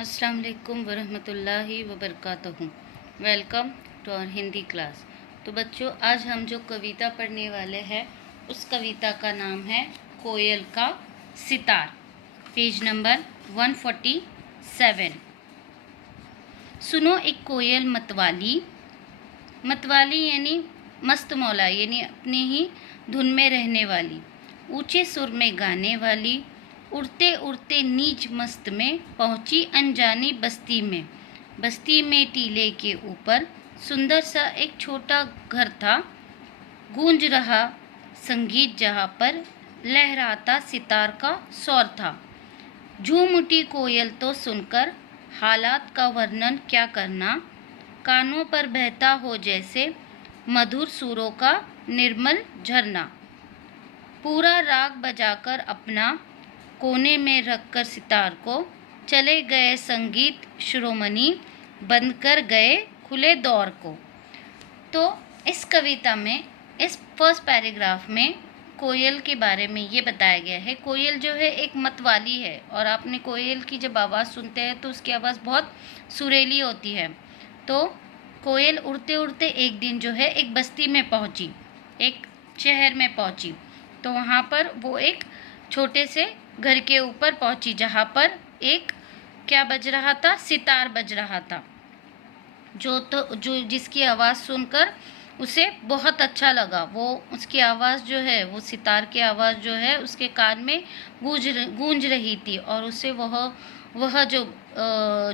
अस्सलाम वालेकुम वरहमतुल्लाहि वबरकातुहू। Welcome to our Hindi class. तो बच्चों, आज हम जो कविता पढ़ने वाले हैं उस कविता का नाम है कोयल का सितार। Page number 147। सुनो एक कोयल मतवाली। मतवाली यानी मस्त मौला, यानी अपनी ही धुन में रहने वाली, ऊंचे सुर में गाने वाली, उड़ते उड़ते नीच मस्त में पहुंची अनजानी बस्ती में। बस्ती में टीले के ऊपर सुंदर सा एक छोटा घर था। गूंज रहा संगीत जहाँ पर लहराता सितार का स्वर था। झूम उठी कोयल तो सुनकर हालात का वर्णन क्या करना। कानों पर बहता हो जैसे मधुर सुरों का निर्मल झरना। पूरा राग बजाकर अपना कोने में रखकर सितार को चले गए संगीत शिरोमणि, बंद कर गए खुले दौर को। तो इस कविता में, इस फर्स्ट पैराग्राफ में कोयल के बारे में ये बताया गया है। कोयल जो है एक मतवाली है, और आपने कोयल की जब आवाज़ सुनते हैं तो उसकी आवाज़ बहुत सुरीली होती है। तो कोयल उड़ते उड़ते एक दिन जो है एक बस्ती में पहुंची, एक शहर में पहुंची। तो वहाँ पर वो एक छोटे से घर के ऊपर पहुंची जहाँ पर एक क्या बज रहा था, सितार बज रहा था। जो जिसकी आवाज़ सुनकर उसे बहुत अच्छा लगा। वो उसकी आवाज़ जो है, वो सितार की आवाज़ जो है उसके कान में गूंज रही थी, और उसे वह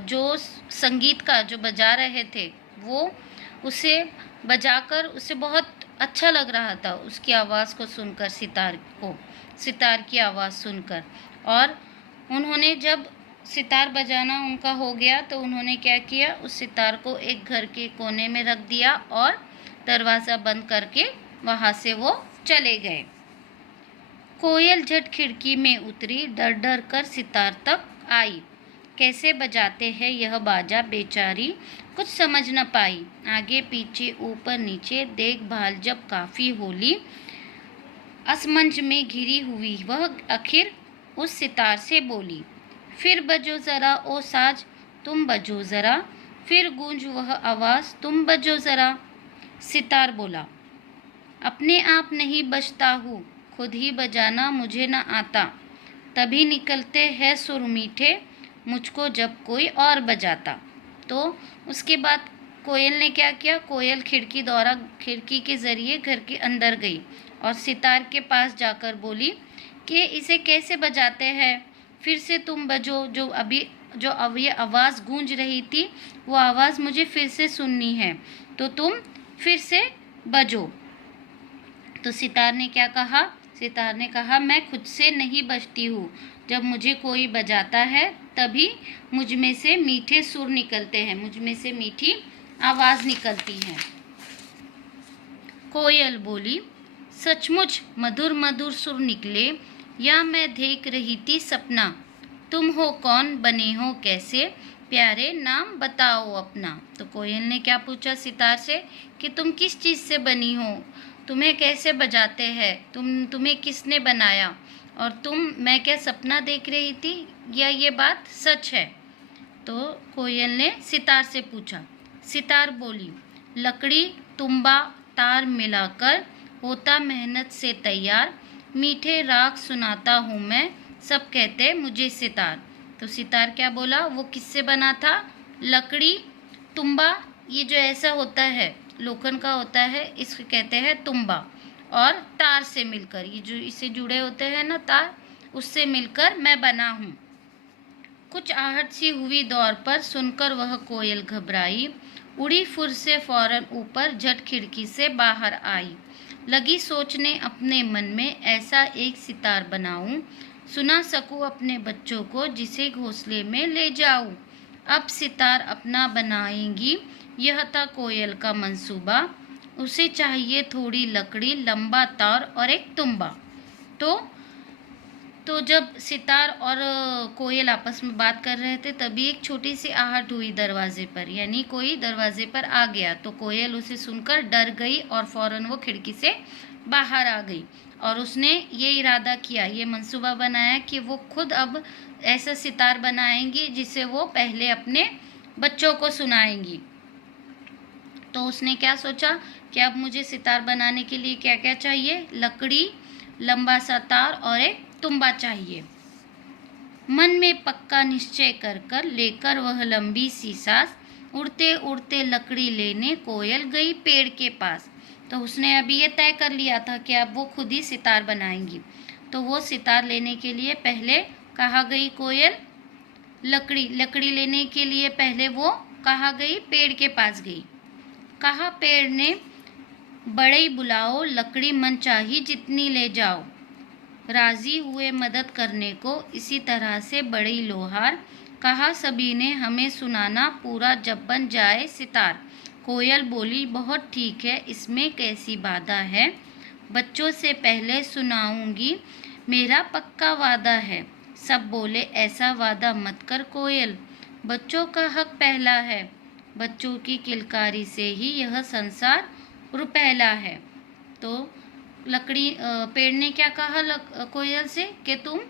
जो संगीत का जो बजा रहे थे वो उसे बजाकर उसे बहुत अच्छा लग रहा था, उसकी आवाज़ को सुनकर, सितार की आवाज़ सुनकर। और उन्होंने जब सितार बजाना उनका हो गया तो उन्होंने क्या किया, उस सितार को एक घर के कोने में रख दिया और दरवाज़ा बंद करके वहाँ से वो चले गए। कोयल झट खिड़की में उतरी, डर डर कर सितार तक आई। कैसे बजाते हैं यह बाजा बेचारी कुछ समझ न पाई। आगे पीछे ऊपर नीचे देखभाल जब काफ़ी होली, असमंज में घिरी हुई वह आखिर उस सितार से बोली। फिर बजो ज़रा ओ साज तुम बजो ज़रा, फिर गूंज वह आवाज़ तुम बजो ज़रा। सितार बोला, अपने आप नहीं बजता हूँ, खुद ही बजाना मुझे न आता। तभी निकलते हैं सुर मीठे मुझको जब कोई और बजाता। तो उसके बाद कोयल ने क्या किया, कोयल खिड़की के ज़रिए घर के अंदर गई और सितार के पास जाकर बोली कि इसे कैसे बजाते हैं, फिर से तुम बजो। जो अब ये आवाज़ गूंज रही थी वो आवाज़ मुझे फिर से सुननी है, तो तुम फिर से बजो। तो सितार ने क्या कहा, सितार ने कहा मैं खुद से नहीं बजती हूँ, जब मुझे कोई बजाता है तभी मुझ में से मीठे सुर निकलते हैं, मुझ में से मीठी आवाज़ निकलती है। कोयल बोली, सचमुच मधुर मधुर सुर निकले, या मैं देख रही थी सपना। तुम हो कौन, बने हो कैसे, प्यारे नाम बताओ अपना। तो कोयल ने क्या पूछा सितार से कि तुम किस चीज़ से बनी हो, तुम्हें कैसे बजाते हैं, तुम्हें किसने बनाया, और मैं क्या सपना देख रही थी या ये बात सच है। तो कोयल ने सितार से पूछा। सितार बोली, लकड़ी तुम्बा तार मिलाकर होता मेहनत से तैयार, मीठे राग सुनाता हूँ मैं, सब कहते मुझे सितार। तो सितार क्या बोला, वो किससे बना था, लकड़ी तुम्बा, ये जो ऐसा होता है लोखंड का होता है, इसको कहते हैं तुम्बा, और तार से मिलकर, ये जो इससे जुड़े होते हैं ना तार, उससे मिलकर मैं बना हूँ। कुछ आहट सी हुई दौर पर सुनकर वह कोयल घबराई, उड़ी फुर से फौरन ऊपर झट खिड़की से बाहर आई। लगी सोचने अपने मन में ऐसा एक सितार बनाऊं, सुना सकूं अपने बच्चों को जिसे घोंसले में ले जाऊं। अब सितार अपना बनाएंगी, यह था कोयल का मंसूबा। उसे चाहिए थोड़ी लकड़ी, लंबा तार और एक तुम्बा। तो जब सितार और कोयल आपस में बात कर रहे थे तभी एक छोटी सी आहट हुई दरवाजे पर, यानी कोई दरवाजे पर आ गया। तो कोयल उसे सुनकर डर गई और फौरन वो खिड़की से बाहर आ गई और उसने ये इरादा किया, ये मंसूबा बनाया कि वो खुद अब ऐसा सितार बनाएंगी जिसे वो पहले अपने बच्चों को सुनाएंगी। तो उसने क्या सोचा कि अब मुझे सितार बनाने के लिए क्या क्या चाहिए, लकड़ी, लंबा सा तार और एक तुम्बा चाहिए। मन में पक्का निश्चय कर लेकर वह लंबी सी सांस उड़ते उड़ते लकड़ी लेने कोयल गई पेड़ के पास। तो उसने अभी ये तय कर लिया था कि अब वो खुद ही सितार बनाएंगी। तो वो सितार लेने के लिए पहले कहाँ गई कोयल, लकड़ी लेने के लिए पहले वो कहाँ गई, पेड़ के पास गई। कहा पेड़ ने, बड़ई बुलाओ, लकड़ी मन चाही जितनी ले जाओ। राजी हुए मदद करने को। इसी तरह से बड़ई लोहार, कहा सभी ने हमें सुनाना पूरा जब बन जाए सितार। कोयल बोली, बहुत ठीक है, इसमें कैसी बाधा है, बच्चों से पहले सुनाऊंगी, मेरा पक्का वादा है। सब बोले, ऐसा वादा मत कर कोयल, बच्चों का हक पहला है, बच्चों की किलकारी से ही यह संसार रुपहला है। तो पेड़ ने क्या कहा कोयल से कि तुम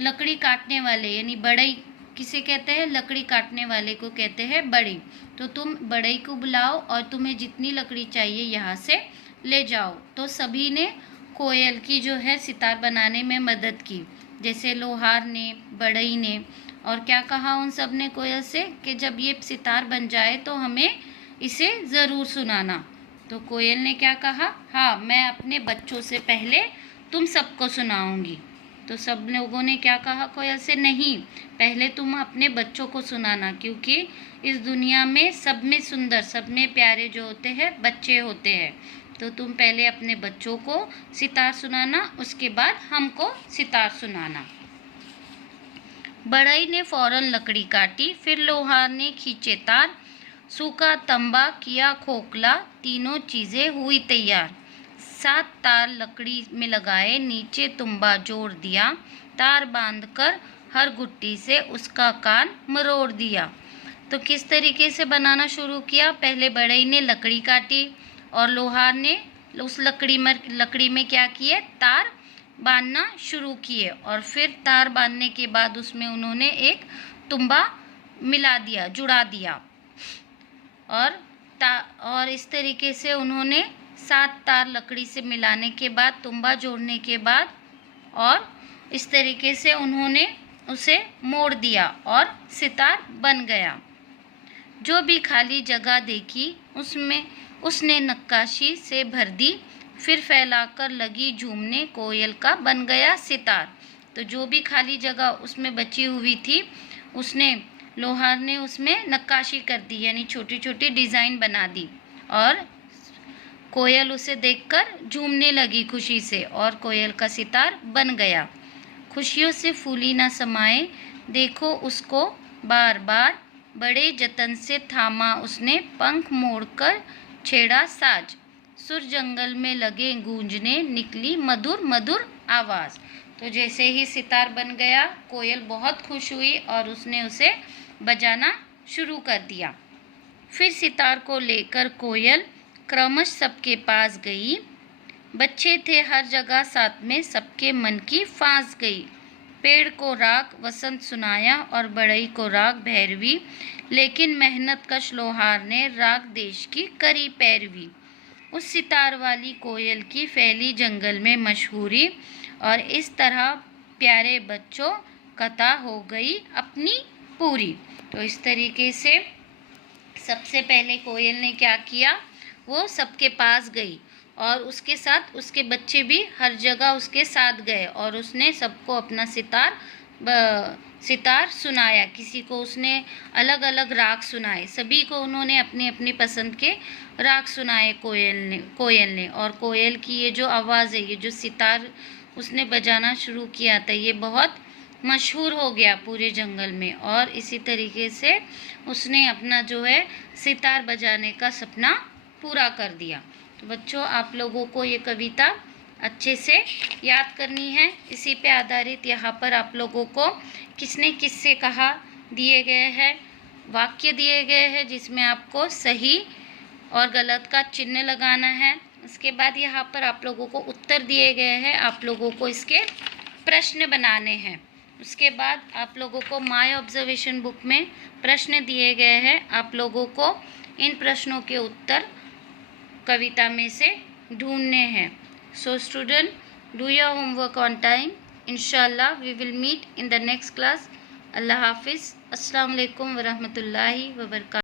लकड़ी काटने वाले, यानी बड़ई किसे कहते हैं, लकड़ी काटने वाले को कहते हैं बड़ई। तो तुम बड़ई को बुलाओ और तुम्हें जितनी लकड़ी चाहिए यहाँ से ले जाओ। तो सभी ने कोयल की जो है सितार बनाने में मदद की, जैसे लोहार ने, बड़ई ने। और क्या कहा उन सब ने कोयल से कि जब ये सितार बन जाए तो हमें इसे ज़रूर सुनाना। तो कोयल ने क्या कहा, हाँ, मैं अपने बच्चों से पहले तुम सबको सुनाऊंगी। तो सब लोगों ने क्या कहा कोयल से, नहीं, पहले तुम अपने बच्चों को सुनाना, क्योंकि इस दुनिया में सब में सुंदर, सब में प्यारे जो होते हैं बच्चे होते हैं। तो तुम पहले अपने बच्चों को सितार सुनाना, उसके बाद हमको सितार सुनाना। बड़ई ने फौरन लकड़ी काटी, फिर लोहार ने खींचे तार, सूखा तंबा किया खोखला, तीनों चीज़ें हुई तैयार। 7 तार लकड़ी में लगाए, नीचे तुम्बा जोड़ दिया, तार बांधकर हर गुट्टी से उसका कान मरोड़ दिया। तो किस तरीके से बनाना शुरू किया, पहले बड़ई ने लकड़ी काटी और लोहार ने उस लकड़ी में क्या किए, तार बांधना शुरू किए। और फिर तार बांधने के बाद उसमें उन्होंने एक तुम्बा मिला दिया, जुड़ा दिया। और इस तरीके से उन्होंने 7 तार लकड़ी से मिलाने के बाद, तुम्बा जोड़ने के बाद, और इस तरीके से उन्होंने उसे मोड़ दिया और सितार बन गया। जो भी खाली जगह देखी उसमें उसने नक्काशी से भर दी, फिर फैलाकर लगी झूमने, कोयल का बन गया सितार। तो जो भी खाली जगह उसमें बची हुई थी, लोहार ने उसमें नक्काशी कर दी, यानी छोटी छोटी डिज़ाइन बना दी, और कोयल उसे देखकर झूमने लगी खुशी से, और कोयल का सितार बन गया। खुशियों से फूली न समाए, देखो उसको बार बार, बड़े जतन से थामा उसने, पंख मोड़कर छेड़ा साज, सुर जंगल में लगे गूंजने, निकली मधुर मधुर आवाज़। तो जैसे ही सितार बन गया, कोयल बहुत खुश हुई और उसने उसे बजाना शुरू कर दिया। फिर सितार को लेकर कोयल क्रमश सबके पास गई, बच्चे थे हर जगह साथ में, सबके मन की फांस गई। पेड़ को राग वसंत सुनाया और बड़ई को राग भैरवी, लेकिन मेहनत कश लोहार ने राग देश की करी पैरवी। उस सितार वाली कोयल की फैली जंगल में मशहूरी, और इस तरह प्यारे बच्चों कथा हो गई अपनी पूरी। तो इस तरीके से सबसे पहले कोयल ने क्या किया, वो सबके पास गई और उसके साथ उसके बच्चे भी हर जगह उसके साथ गए, और उसने सबको अपना सितार सुनाया। किसी को उसने अलग अलग राग सुनाए, सभी को उन्होंने अपनी अपनी पसंद के राग सुनाए कोयल ने। और कोयल की ये जो आवाज़ है, ये जो सितार उसने बजाना शुरू किया था, ये बहुत मशहूर हो गया पूरे जंगल में, और इसी तरीके से उसने अपना जो है सितार बजाने का सपना पूरा कर दिया। तो बच्चों, आप लोगों को ये कविता अच्छे से याद करनी है। इसी पे आधारित यहाँ पर आप लोगों को किसने किससे कहा दिए गए हैं, वाक्य दिए गए हैं, जिसमें आपको सही और गलत का चिन्ह लगाना है। उसके बाद यहाँ पर आप लोगों को उत्तर दिए गए हैं, आप लोगों को इसके प्रश्न बनाने हैं। उसके बाद आप लोगों को माय ऑब्जर्वेशन बुक में प्रश्न दिए गए हैं, आप लोगों को इन प्रश्नों के उत्तर कविता में से ढूंढने हैं। So student, do your homework on time. इंशाल्लाह we will meet in the next class. अल्लाह हाफिज़। अस्सलाम वालेकुम वरहमतुल्लाहि वबरकातुहू।